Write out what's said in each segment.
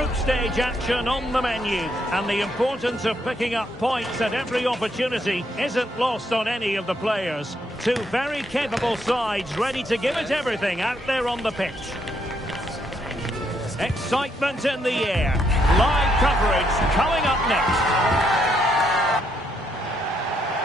Group stage action on the menu, and the importance of picking up points at every opportunity isn't lost on any of the players. Two very capable sides ready to give it everything out there on the pitch. Excitement in the air. Live coverage coming up next.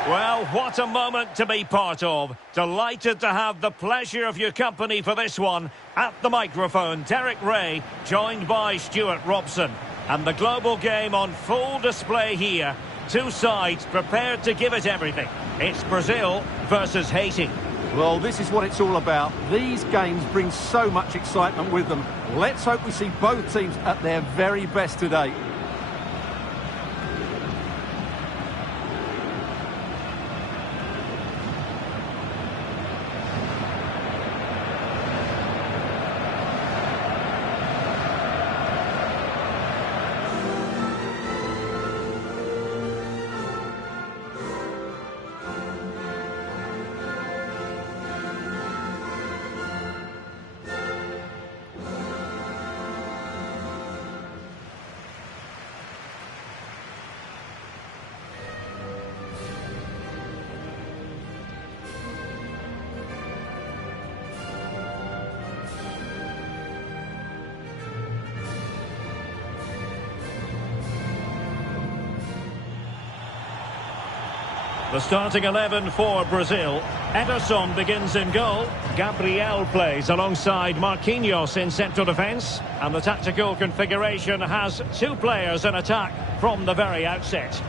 Well, what a moment to be part of. Delighted to have the pleasure of your company for this one. At the microphone, Derek Ray, joined by Stuart Robson. And the global game on full display here. Two sides prepared to give it everything. It's Brazil versus Haiti. Well, this is what it's all about. These games bring so much excitement with them. Let's hope we see both teams at their very best today. The starting 11 for Brazil. Ederson begins in goal. Gabriel plays alongside Marquinhos in central defence. And the tactical configuration has two players in attack from the very outset.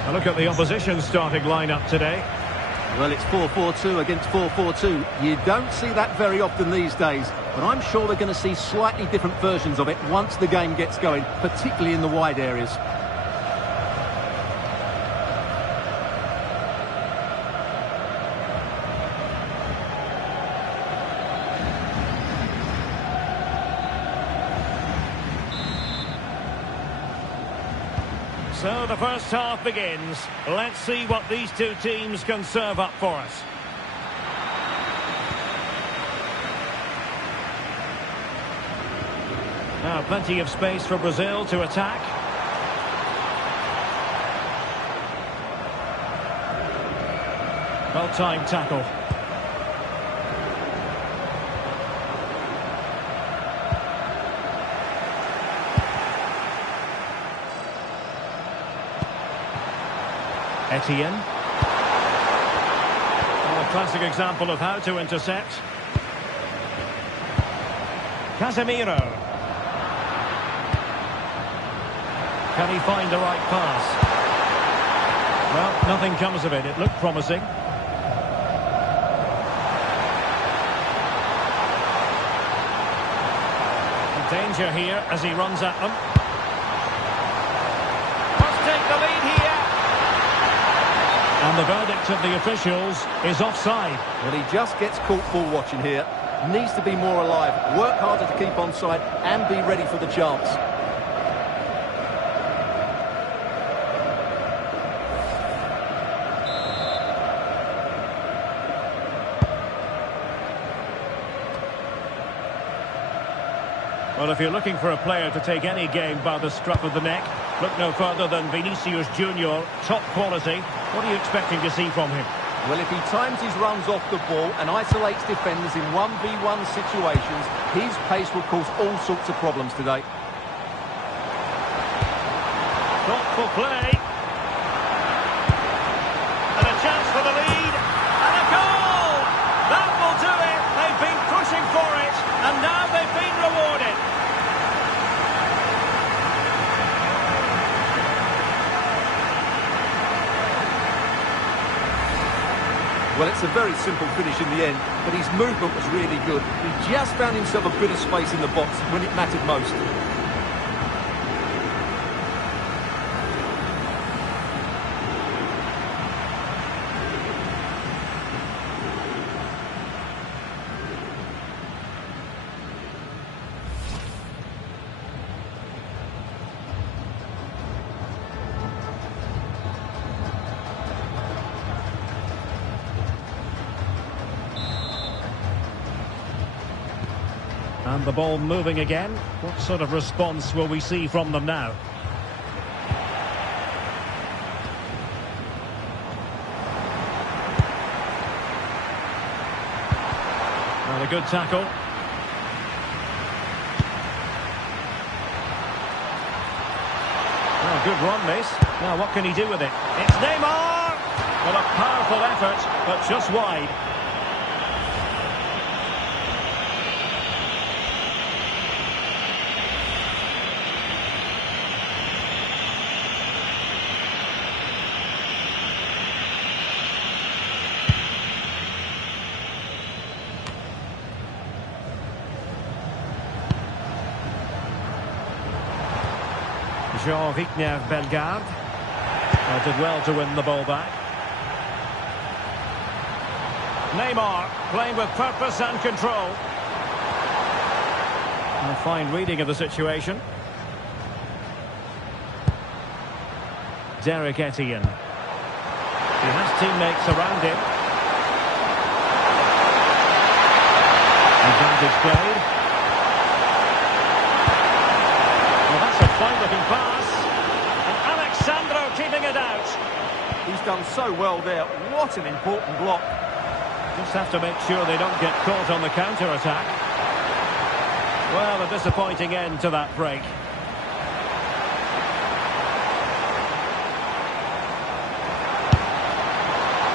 A look at the opposition starting lineup today. Well, it's 4-4-2 against 4-4-2. You don't see that very often these days, but I'm sure we're going to see slightly different versions of it once the game gets going, particularly in the wide areas. So the first half begins. Let's see what these two teams can serve up for us. Now plenty of space for Brazil to attack. Well-timed tackle. Etienne. Oh, a classic example of how to intercept. Casemiro. Can he find the right pass? Well, nothing comes of it. It looked promising. Danger here as he runs at them. Must take the lead here. And the verdict of the officials is offside. Well, he just gets caught ball watching here. Needs to be more alive, work harder to keep onside and be ready for the chance. Well, if you're looking for a player to take any game by the scruff of the neck, look no further than Vinicius Junior, top quality. What are you expecting to see from him? Well, if he times his runs off the ball and isolates defenders in 1v1 situations, his pace will cause all sorts of problems today. Thoughtful play. And a chance for the lead. And a goal! That will do it. They've been pushing for it, and now they've been rewarded. Well, it's a very simple finish in the end, but his movement was really good. He just found himself a bit of space in the box when it mattered most. And the ball moving again. What sort of response will we see from them now? Well, a good tackle. Well, good run, this. Now, what can he do with it? It's Neymar! Well, a powerful effort, but just wide. Jean-Victor Bellegarde did well to win the ball back. Neymar playing with purpose and control. A fine reading of the situation. Derek Etienne. He has teammates around him. Advantage played. Well, that's a fine-looking pass. And Alexandro keeping it out. He's done so well there. What an important block. Just have to make sure they don't get caught on the counter-attack. Well, a disappointing end to that break.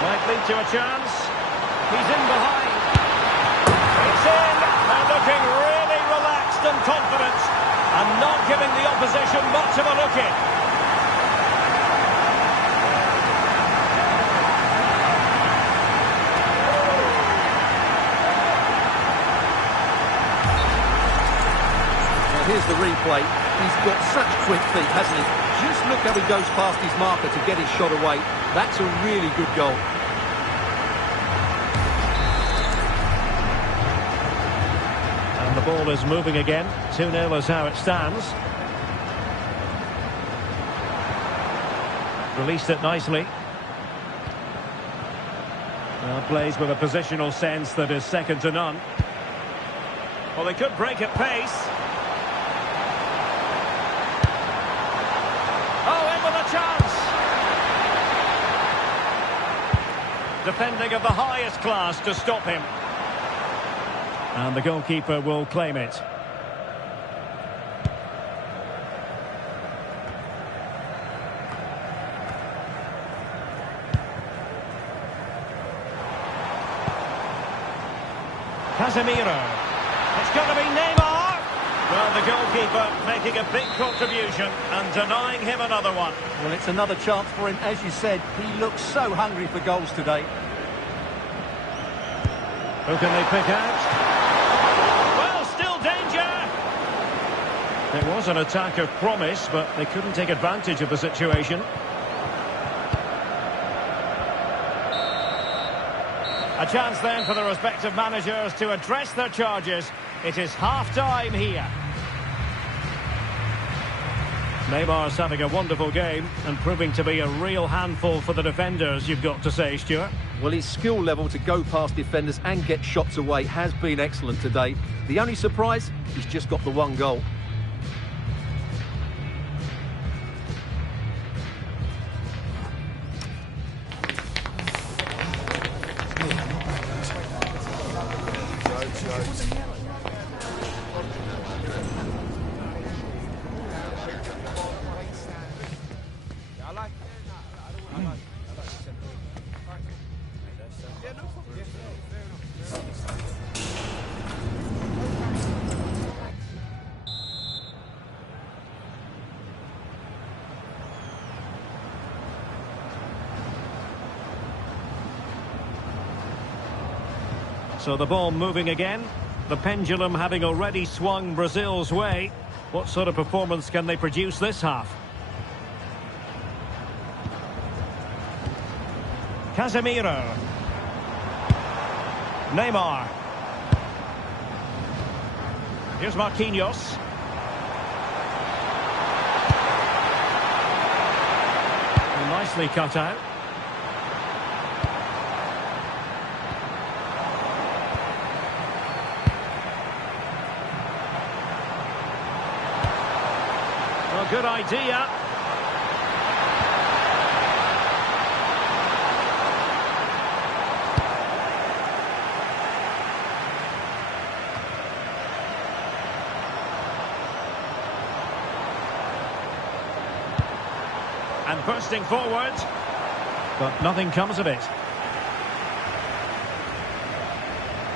Might lead to a chance. He's in behind. It's in. They're looking really relaxed and confident. And not giving the opposition much of a look in. Now here's the replay. He's got such quick feet, hasn't he? Just look how he goes past his marker to get his shot away. That's a really good goal. And the ball is moving again. 2-0 is how it stands. Released it nicely. Well, plays with a positional sense that is second to none. Well, they could break at pace. Oh, in with a chance! Defending of the highest class to stop him. And the goalkeeper will claim it. Casemiro. It's going to be Neymar. Well, the goalkeeper making a big contribution and denying him another one. Well, it's another chance for him. As you said, he looks so hungry for goals today. Who can they pick out? It was an attack of promise, but they couldn't take advantage of the situation. A chance then for the respective managers to address their charges. It is half-time here. Neymar's having a wonderful game and proving to be a real handful for the defenders, you've got to say, Stuart. Well, his skill level to go past defenders and get shots away has been excellent today. The only surprise, he's just got the one goal. So the ball moving again. The pendulum having already swung Brazil's way. What sort of performance can they produce this half? Casemiro. Neymar. Here's Marquinhos. Nicely cut out. Well, good idea. And bursting forward, but nothing comes of it.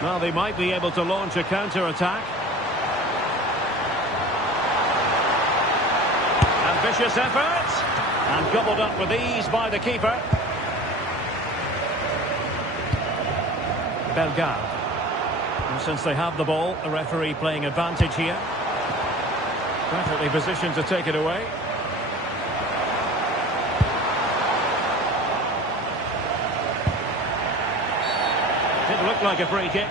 Well, they might be able to launch a counter-attack. Ambitious effort, and gobbled up with ease by the keeper. Bellegarde. And since they have the ball, the referee playing advantage here. Perfectly positioned to take it away. Looked like a free kick.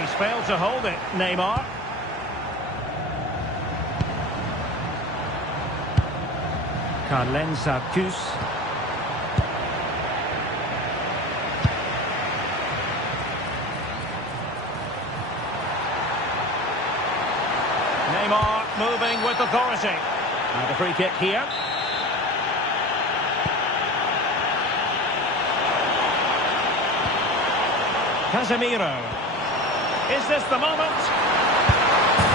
He's failed to hold it, Neymar. Carlenza-Kus. Neymar moving with authority. And a free kick here. Casemiro. Is this the moment?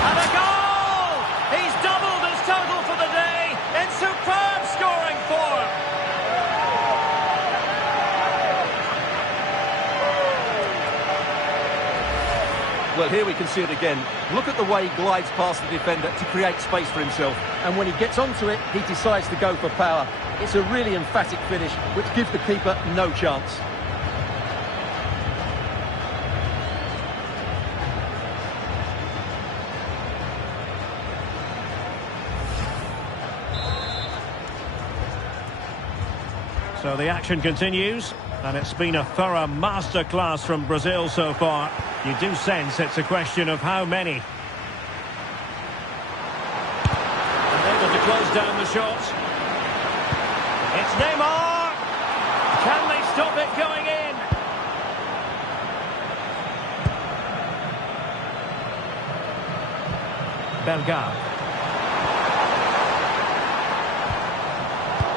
And a goal! He's doubled his total for the day in superb scoring form. Well, here we can see it again. Look at the way he glides past the defender to create space for himself. And when he gets onto it, he decides to go for power. It's a really emphatic finish, which gives the keeper no chance. So the action continues, and it's been a thorough masterclass from Brazil so far. You do sense it's a question of how many. And able to close down the shot. It's Neymar! Can they stop it going in? Bellegarde.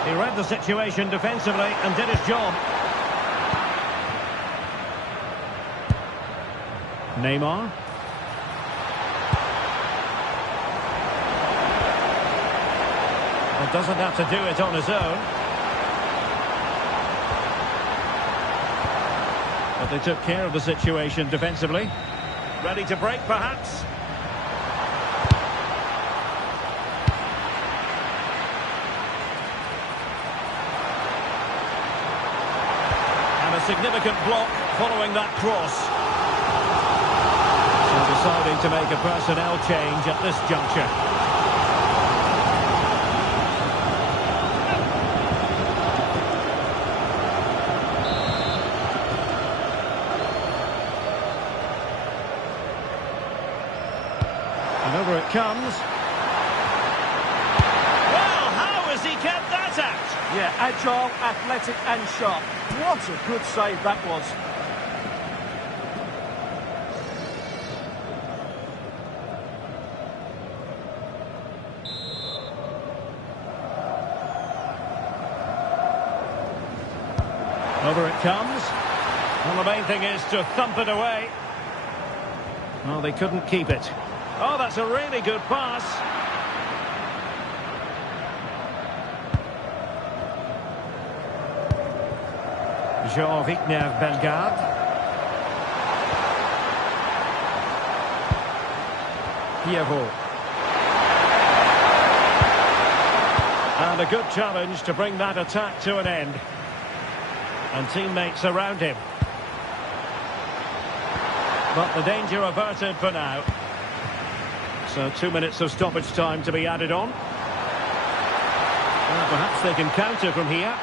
He read the situation defensively and did his job. Neymar. Well, doesn't have to do it on his own. But they took care of the situation defensively. Ready to break, perhaps. And a significant block following that cross. Deciding to make a personnel change at this juncture. And over it comes. Well, how has he kept that out? Yeah, agile, athletic and sharp. What a good save that was. Over it comes. Well, the main thing is to thump it away. Well, they couldn't keep it. Oh, that's a really good pass. Jean-Victor Bellegarde. Pierrot. And a good challenge to bring that attack to an end. And teammates around him. But the danger averted for now. So 2 minutes of stoppage time to be added on. Well, perhaps they can counter from here.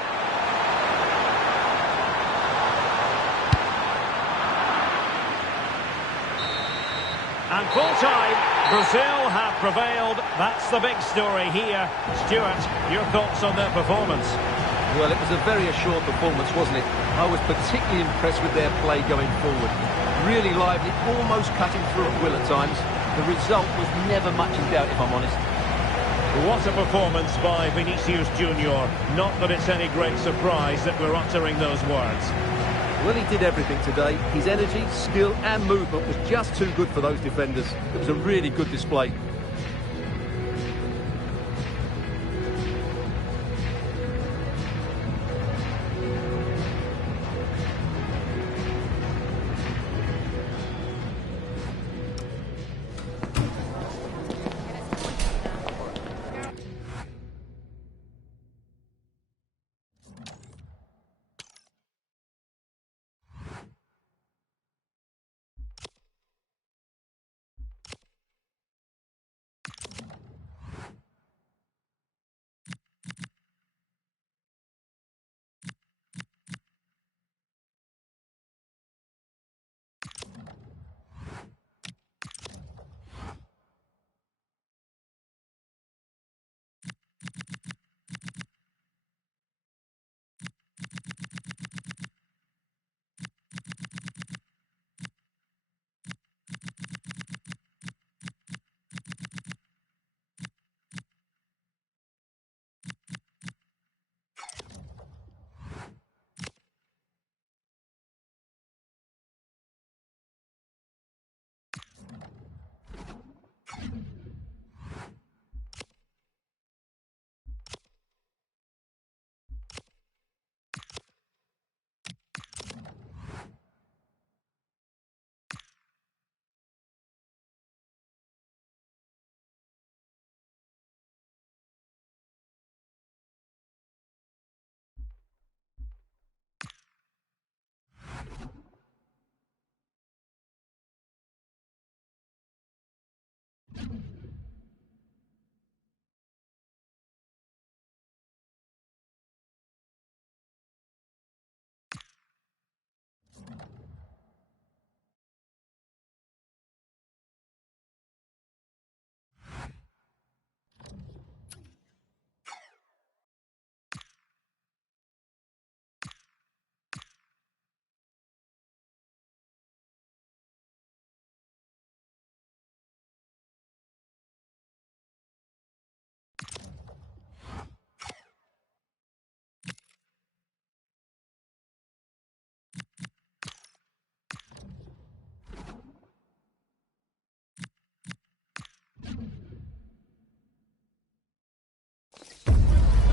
And full time, Brazil have prevailed. That's the big story here. Stuart, your thoughts on their performance? Well, it was a very assured performance, wasn't it? I was particularly impressed with their play going forward. Really lively, almost cutting through at will at times. The result was never much in doubt, if I'm honest. What a performance by Vinicius Junior. Not that it's any great surprise that we're uttering those words. Well, he did everything today. His energy, skill and movement was just too good for those defenders. It was a really good display.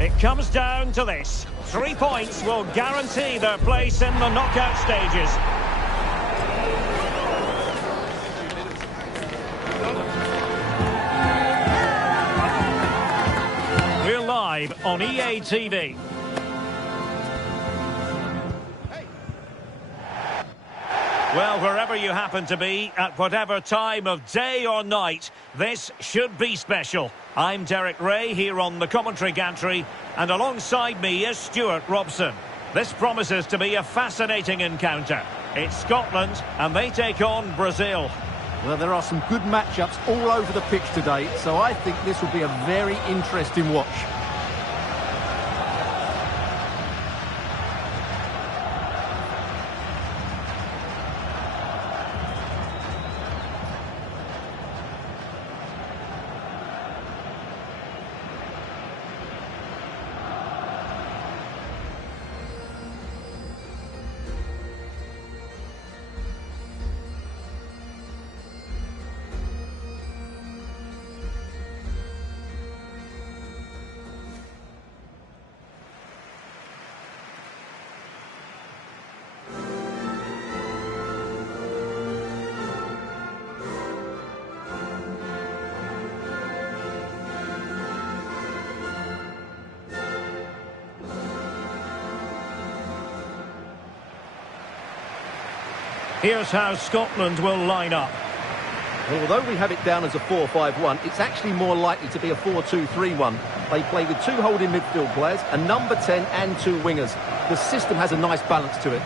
It comes down to this. 3 points will guarantee their place in the knockout stages. We're live on EA TV. Well, wherever you happen to be, at whatever time of day or night, this should be special. I'm Derek Ray here on the commentary gantry, and alongside me is Stuart Robson. This promises to be a fascinating encounter. It's Scotland, and they take on Brazil. Well, there are some good matchups all over the pitch today, so I think this will be a very interesting watch. Here's how Scotland will line up. Well, although we have it down as a 4-5-1, it's actually more likely to be a 4-2-3-1. They play with 2 holding midfield players, a number 10 and 2 wingers. The system has a nice balance to it.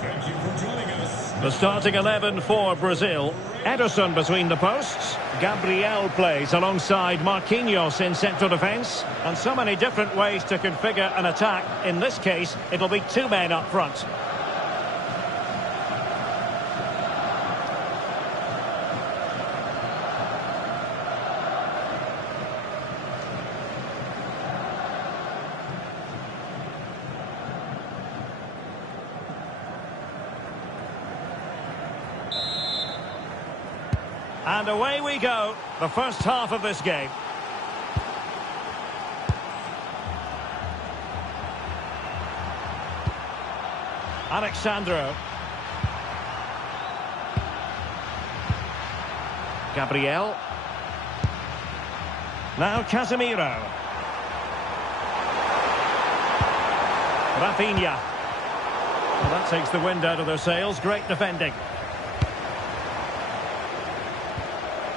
Thank you for joining us. The starting 11 for Brazil. Ederson between the posts. Gabriel plays alongside Marquinhos in central defence. And so many different ways to configure an attack. In this case, it'll be 2 men up front. And away we go, the first half of this game. Alexandro. Gabriel. Now Casemiro. Rafinha. Well, that takes the wind out of their sails. Great defending.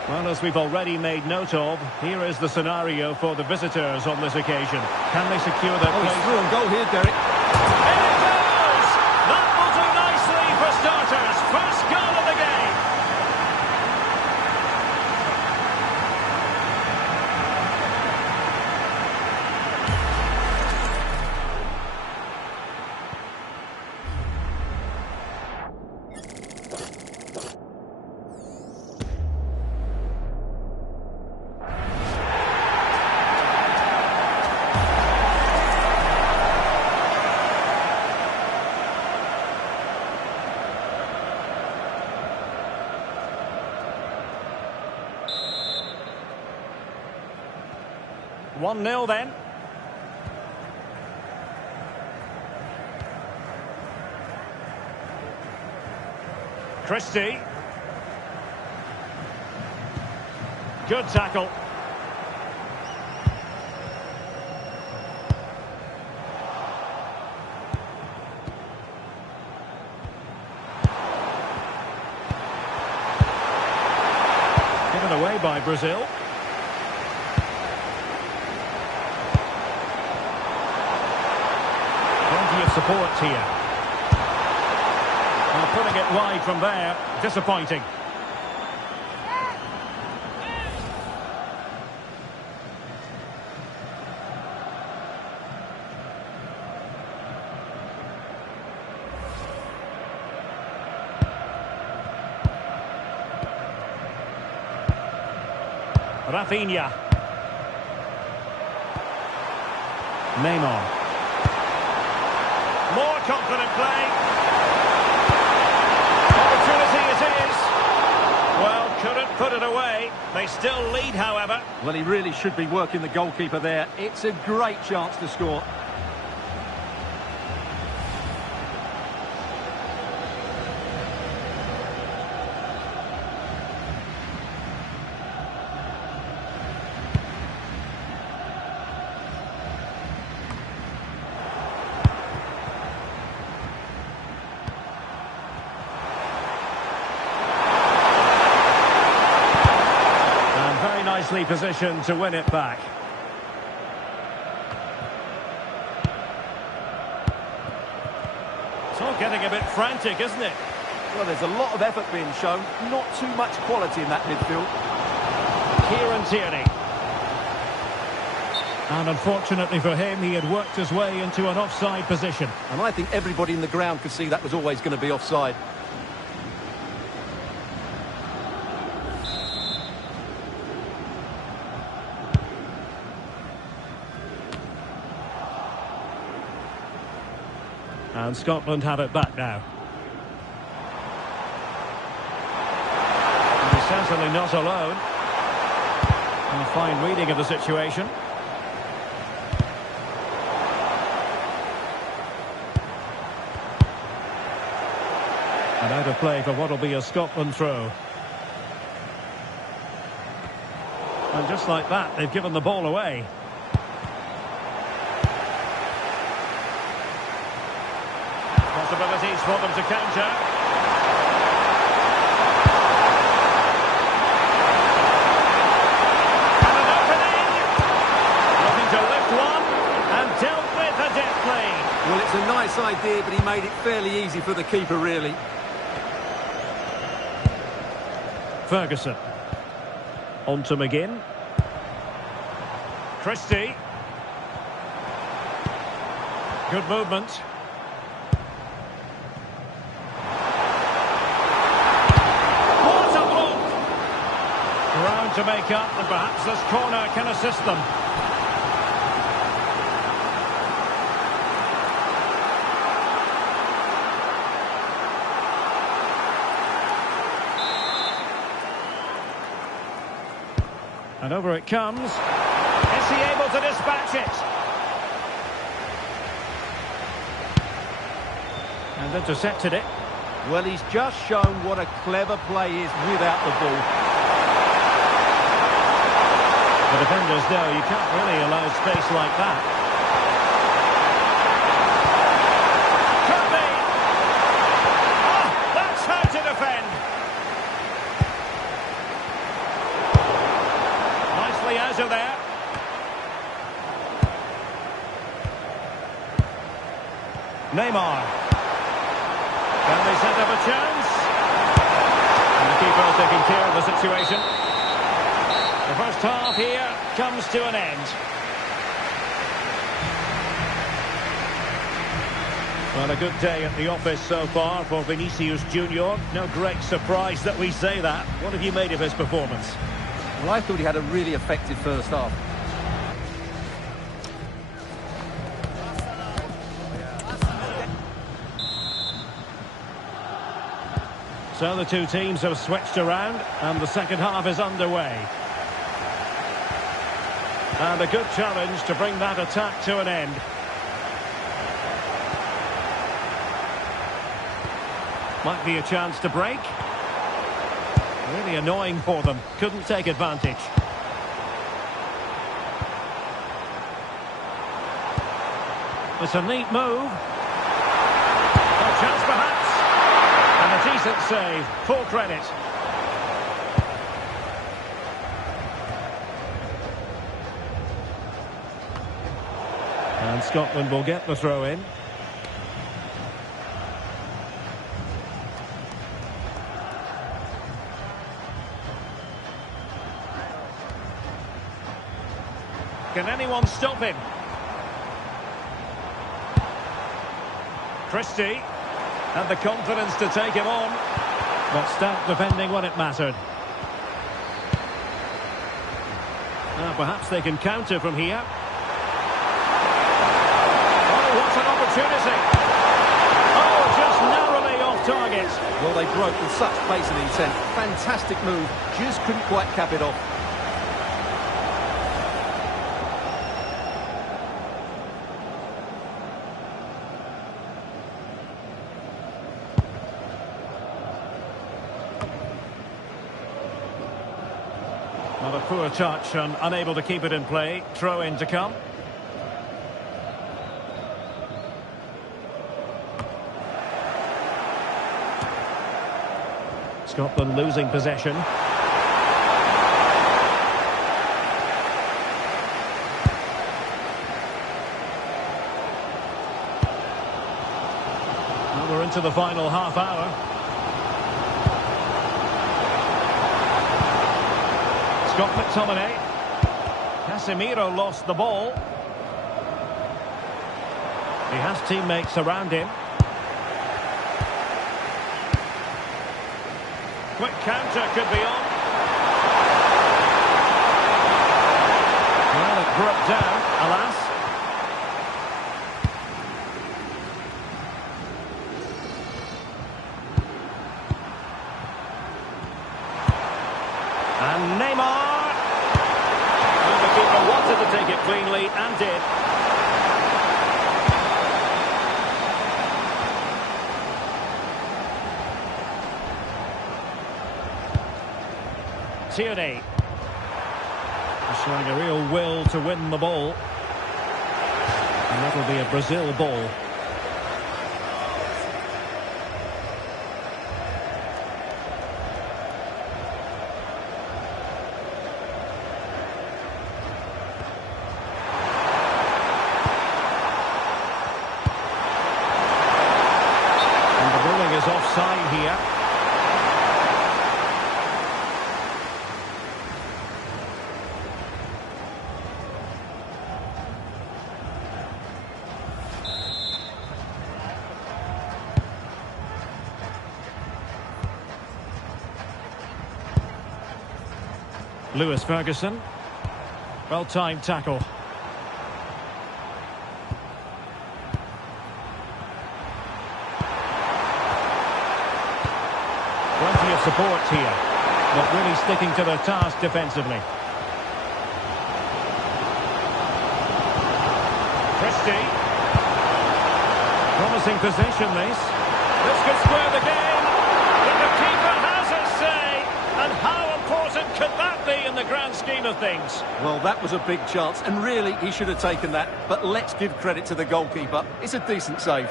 Well, as we've already made note of, here is the scenario for the visitors on this occasion. Can they secure their place? He's through on goal here, Derek. Here it goes! That will do nicely for starters. First goal of the game. One 0 then. Christie. Good tackle. Given away by Brazil. Plenty of support here. Well, putting it wide from there, disappointing. Rafinha. NEYMAR. More confident play. Opportunity it is. Well, couldn't put it away. They still lead, however. Well, he really should be working the goalkeeper there. It's a great chance to score. Nicely positioned to win it back. It's all getting a bit frantic, isn't it? Well, there's a lot of effort being shown, not too much quality in that midfield. Kieran Tierney. And unfortunately for him, he had worked his way into an offside position. And I think everybody in the ground could see that was always going to be offside. And Scotland have it back now. And he's certainly not alone. A fine reading of the situation. And out of play for what will be a Scotland throw. And just like that, they've given the ball away. Possibilities for them to counter. And an opening. Looking to lift one and dealt with adeptly. Well, it's a nice idea, but he made it fairly easy for the keeper, really. Ferguson. On to McGinn. Christie. Good movement. What a block! Ground to make up, and perhaps this corner can assist them. And over it comes. Is he able to dispatch it? And intercepted it. Well, he's just shown what a clever play is without the ball. The defenders know you can't really allow space like that. Could be. Oh, that's how to defend. Nicely out of there. NEYMAR. Can they set up a chance? And the keeper is taking care of the situation. The first half here comes to an end. Well, a good day at the office so far for Vinicius Junior. No great surprise that we say that. What have you made of his performance? Well, I thought he had a really effective first half. So the two teams have switched around and the second half is underway. And a good challenge to bring that attack to an end. Might be a chance to break. Really annoying for them. Couldn't take advantage. It's a neat move. A chance perhaps. And a decent save. Full credit. And Scotland will get the throw in. Can anyone stop him? Christie. And the confidence to take him on. But stout defending when it mattered. Now perhaps they can counter from here. Oh, what an opportunity. Oh, just narrowly off target. Well, they broke with such pace and intent. Fantastic move. Just couldn't quite cap it off. Not a poor touch and unable to keep it in play. Throw in to come. Scotland losing possession. Now we're into the final half hour. Scott McTominay. Casemiro lost the ball. He has teammates around him. Quick counter could be on. Well, it broke down, alas. keeper wanted to take it cleanly and did. Tierney. Showing a real will to win the ball. And that'll be a Brazil ball. And the ruling is offside here. Lewis Ferguson. Well-timed tackle. Plenty of support here. Not really sticking to their task defensively. Christie. Promising possession, this. This could square the game. But the keeper has his say. And how important could that be in the grand scheme of things? Well, that was a big chance, and really, he should have taken that. But let's give credit to the goalkeeper. It's a decent save.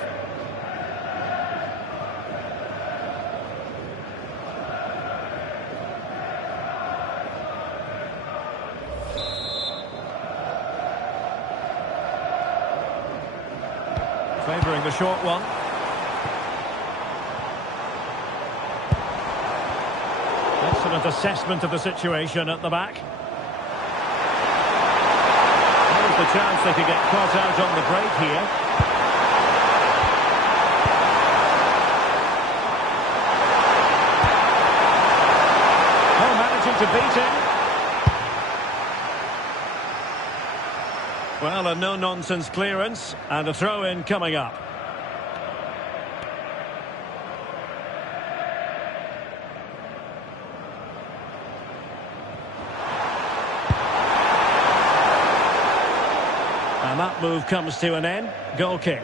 Favouring the short one. Excellent assessment of the situation at the back. There's the chance they could get caught out on the break here. Oh, managing to beat him. Well, a no-nonsense clearance and a throw-in coming up. And that move comes to an end. Goal kick.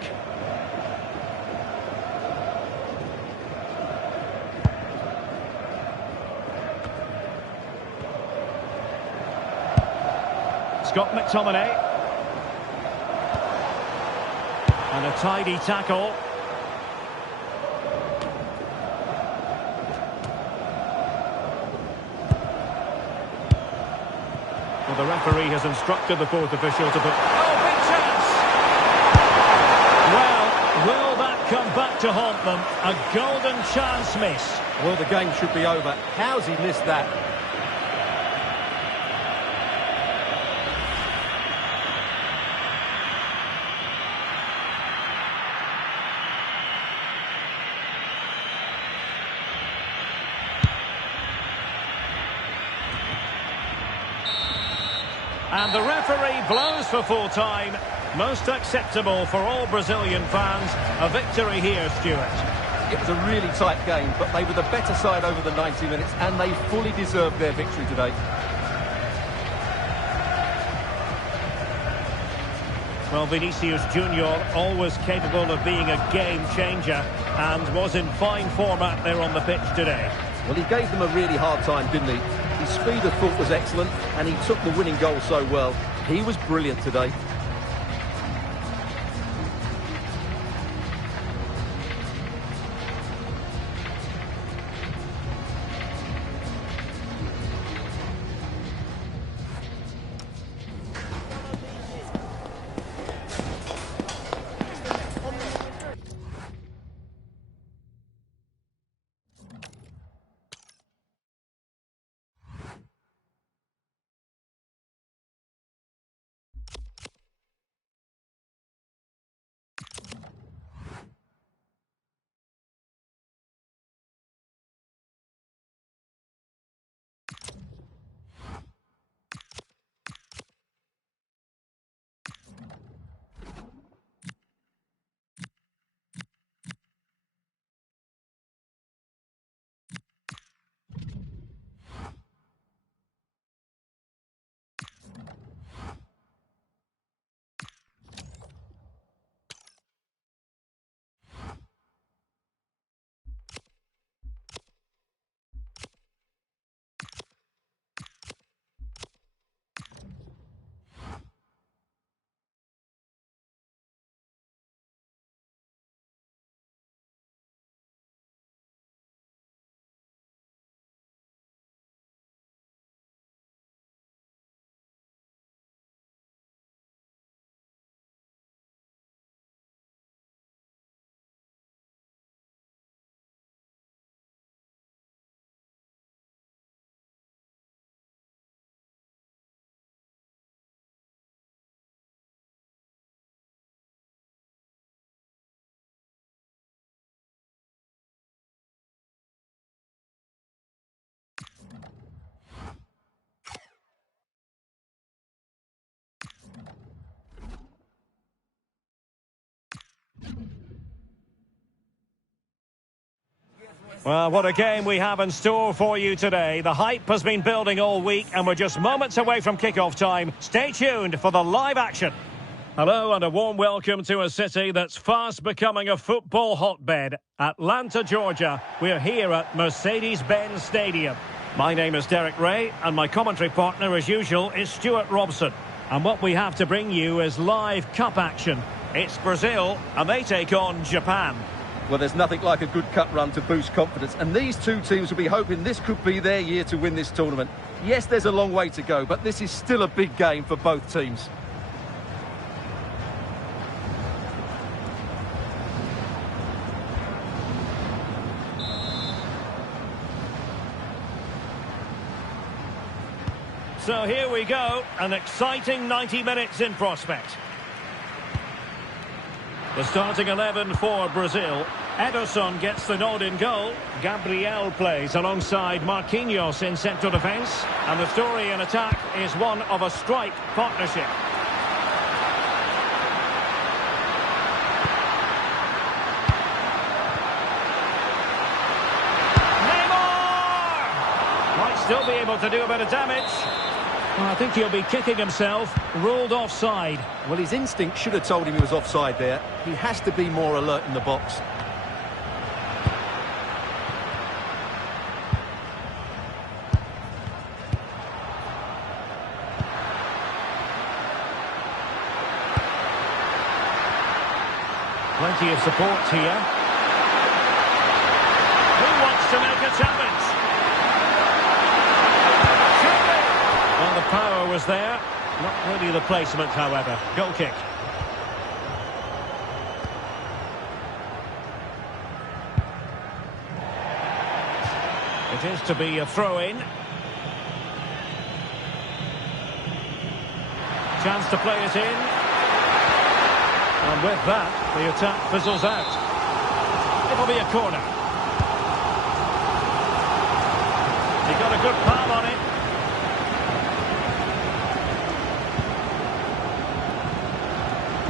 Scott McTominay. And a tidy tackle. Well, the referee has instructed the fourth official to put... Oh, big chance! Well, will that come back to haunt them? A golden chance miss. Well, the game should be over. How's he missed that? And the referee blows for full time. Most acceptable for all Brazilian fans. A victory here, Stuart. It was a really tight game, but they were the better side over the 90 minutes, and they fully deserved their victory today. Well, Vinicius Junior, always capable of being a game changer, and was in fine form out there on the pitch today. Well, he gave them a really hard time, didn't he? His speed of foot was excellent, and he took the winning goal so well. He was brilliant today. Well, what a game we have in store for you today. The hype has been building all week and we're just moments away from kickoff time. Stay tuned for the live action. Hello and a warm welcome to a city that's fast becoming a football hotbed. Atlanta, Georgia. We're here at Mercedes-Benz Stadium. My name is Derek Ray and my commentary partner as usual is Stuart Robson. And what we have to bring you is live cup action. It's Brazil and they take on Japan. Well, there's nothing like a good cup run to boost confidence, and these two teams will be hoping this could be their year to win this tournament. Yes, there's a long way to go, but this is still a big game for both teams. So here we go, an exciting 90 minutes in prospect. The starting 11 for Brazil. Ederson gets the nod in goal. Gabriel plays alongside Marquinhos in central defence. And the story in attack is one of a strike partnership. NEYMAR! Might still be able to do a bit of damage. Well, I think he'll be kicking himself. Ruled offside. Well, his instinct should have told him he was offside there. He has to be more alert in the box. Plenty of support here. Who wants to make a challenge? Well, the power was there. Not really the placement, however. Goal kick. It is to be a throw-in. Chance to play it in. And with that, the attack fizzles out. It'll be a corner. He got a good palm on it.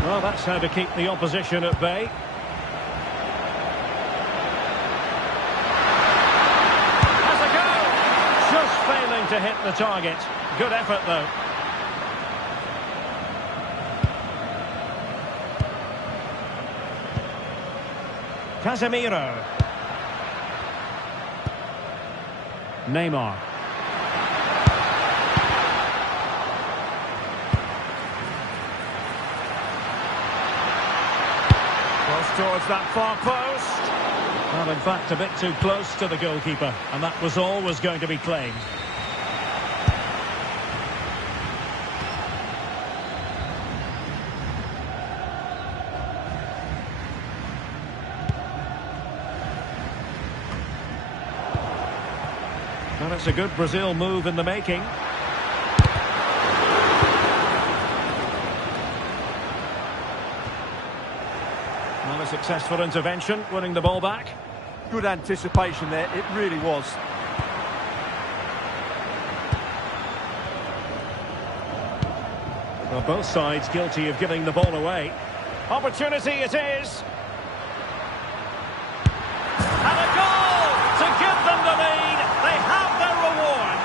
Well, that's how to keep the opposition at bay. Has a go! Just failing to hit the target. Good effort, though. Casemiro. NEYMAR. Cross towards that far post. Well, in fact, a bit too close to the goalkeeper, and that was always going to be claimed. Well, it's a good Brazil move in the making. Well, a successful intervention, winning the ball back. Good anticipation there, it really was. Well, both sides guilty of giving the ball away. Opportunity it is. And a goal to give them the lead. They have their reward.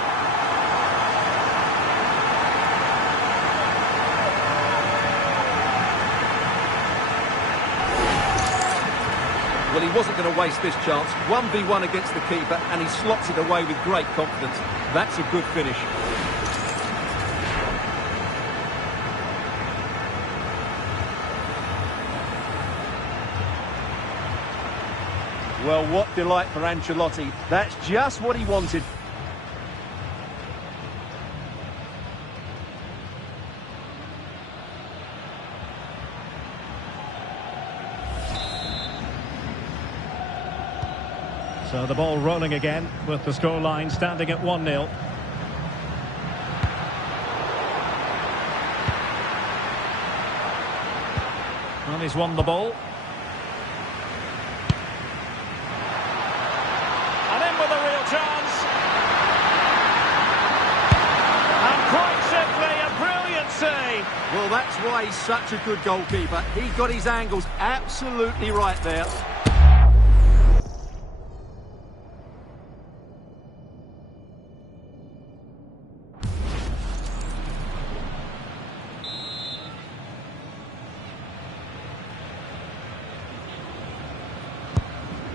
Well, he wasn't going to waste this chance. 1v1 against the keeper, and he slots it away with great confidence. That's a good finish. Well, what delight for Ancelotti. That's just what he wanted. So the ball rolling again with the scoreline standing at 1-0. Well, he's won the ball. And in with a real chance. And quite simply, a brilliant save. Well, that's why he's such a good goalkeeper. He got his angles absolutely right there.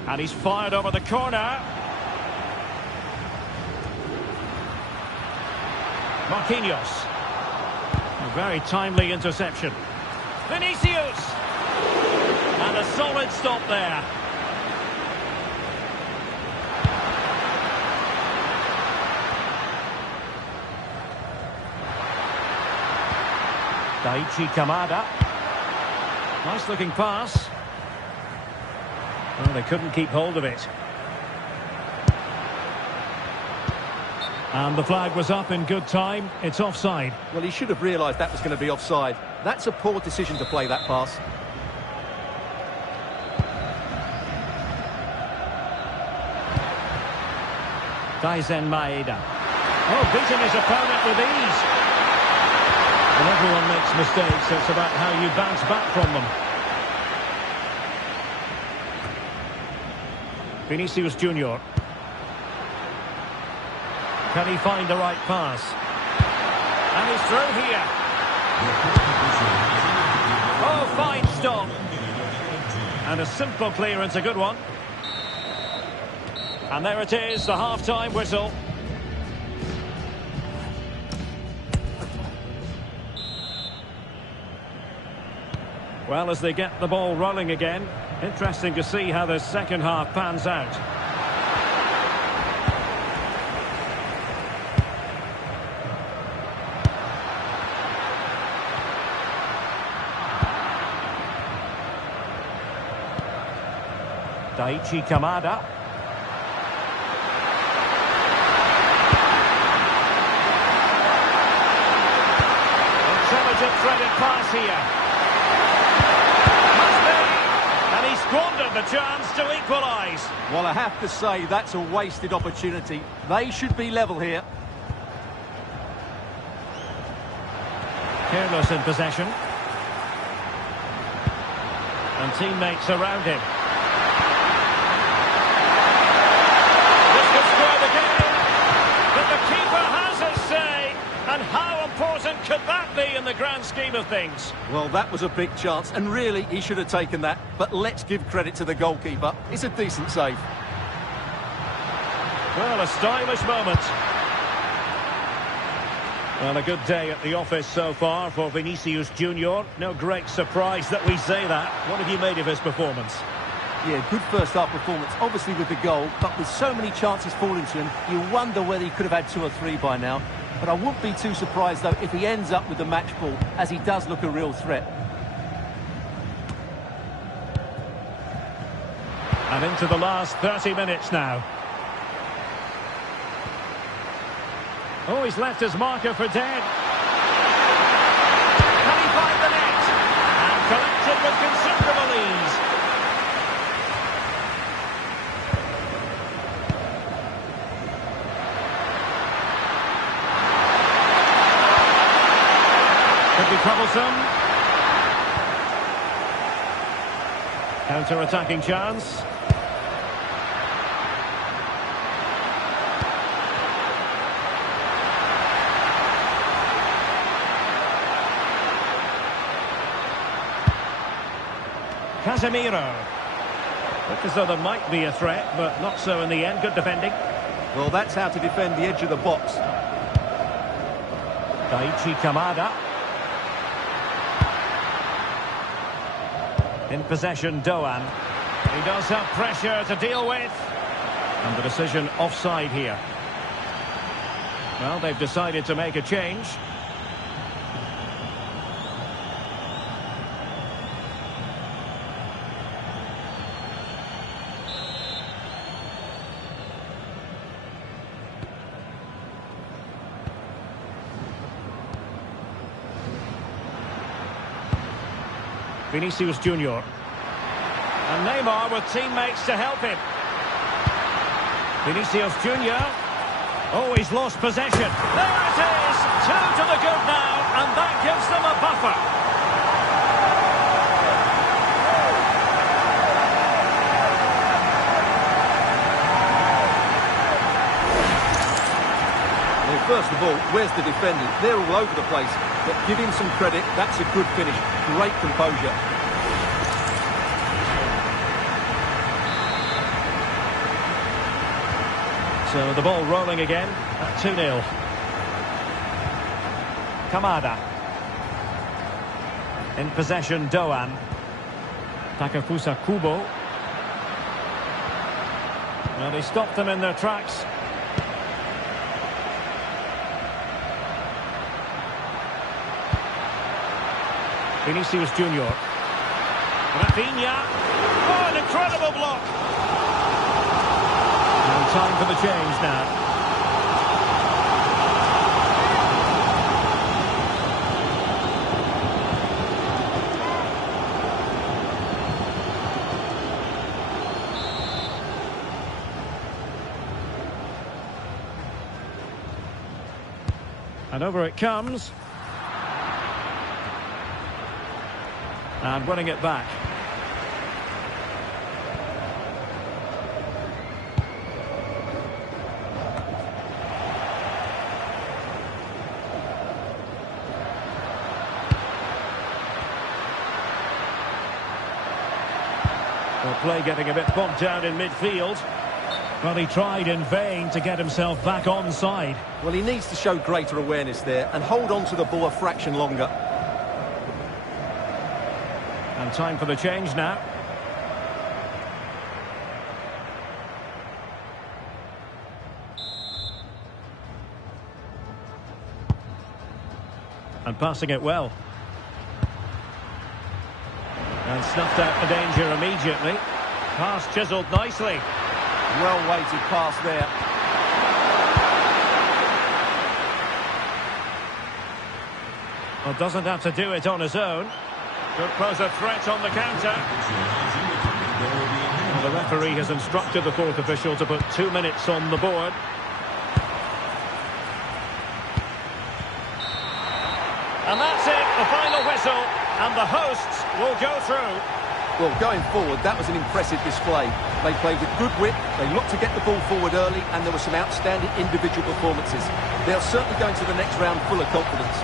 And he's fired over the corner. Marquinhos. A very timely interception. Vinicius! And a solid stop there. Daichi Kamada. Nice looking pass. Well, they couldn't keep hold of it. And the flag was up in good time. It's offside. Well, he should have realised that was going to be offside. That's a poor decision to play that pass. Daisen Maeda. Oh, beating his opponent with ease. And everyone makes mistakes. It's about how you bounce back from them. Vinicius Junior. Can he find the right pass? And he's through here. Oh, fine stop. And a simple clearance, a good one. And there it is, the half-time whistle. Well, as they get the ball rolling again, interesting to see how the second half pans out. Daichi Kamada. Intelligent threaded pass here. Must be. And he squandered the chance to equalise. Well, I have to say, that's a wasted opportunity. They should be level here. Careless in possession. And teammates around him. But the keeper has his say, and how important could that be in the grand scheme of things? Well, that was a big chance, and really, he should have taken that. But let's give credit to the goalkeeper. It's a decent save. Well, a stylish moment. Well, a good day at the office so far for Vinicius Junior. No great surprise that we say that. What have you made of his performance? Yeah, good first-half performance, obviously with the goal, but with so many chances falling to him, you wonder whether he could have had 2 or 3 by now. But I wouldn't be too surprised, though, if he ends up with the match ball, as he does look a real threat. And into the last 30 minutes now. Oh, he's left his marker for dead. Can he find the net? And collected with considerable ease. Could be troublesome. Counter-attacking chance. Casemiro. Looked as though there might be a threat, but not so in the end. Good defending. Well, that's how to defend the edge of the box. Daichi Kamada. In possession, Doan. He does have pressure to deal with. And the decision offside here. Well, they've decided to make a change. Vinicius Junior. And Neymar with teammates to help him. Vinicius Junior. Oh, he's lost possession. There it is! 2 to the good now, and that gives them a buffer. Well, first of all, where's the defenders? They're all over the place. But give him some credit, that's a good finish. Great composure. So the ball rolling again at 2-0. Kamada. In possession, Doan. Takafusa Kubo. Well, he stopped them in their tracks. Vinicius Junior. Rafinha. Oh, an incredible block. And time for the change now. And over it comes. And winning it back. Well, play getting a bit bogged down in midfield. Well, he tried in vain to get himself back onside. Well, he needs to show greater awareness there and hold on to the ball a fraction longer. And time for the change now. And passing it well. And snuffed out the danger immediately. Pass chiselled nicely. Well-weighted pass there. Well, doesn't have to do it on his own. Could pose a threat on the counter. Well, the referee has instructed the fourth official to put 2 minutes on the board. And that's it, the final whistle. And the hosts will go through. Well, going forward, that was an impressive display. They played with good wit, they looked to get the ball forward early, and there were some outstanding individual performances. They're certainly going to the next round full of confidence.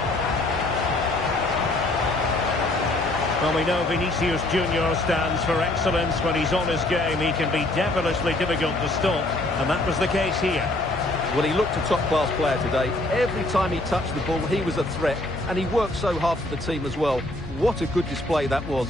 Well, we know Vinicius Junior stands for excellence. When he's on his game, he can be devilishly difficult to stop, and that was the case here. Well, he looked a top-class player today. Every time he touched the ball, he was a threat, and he worked so hard for the team as well. What a good display that was.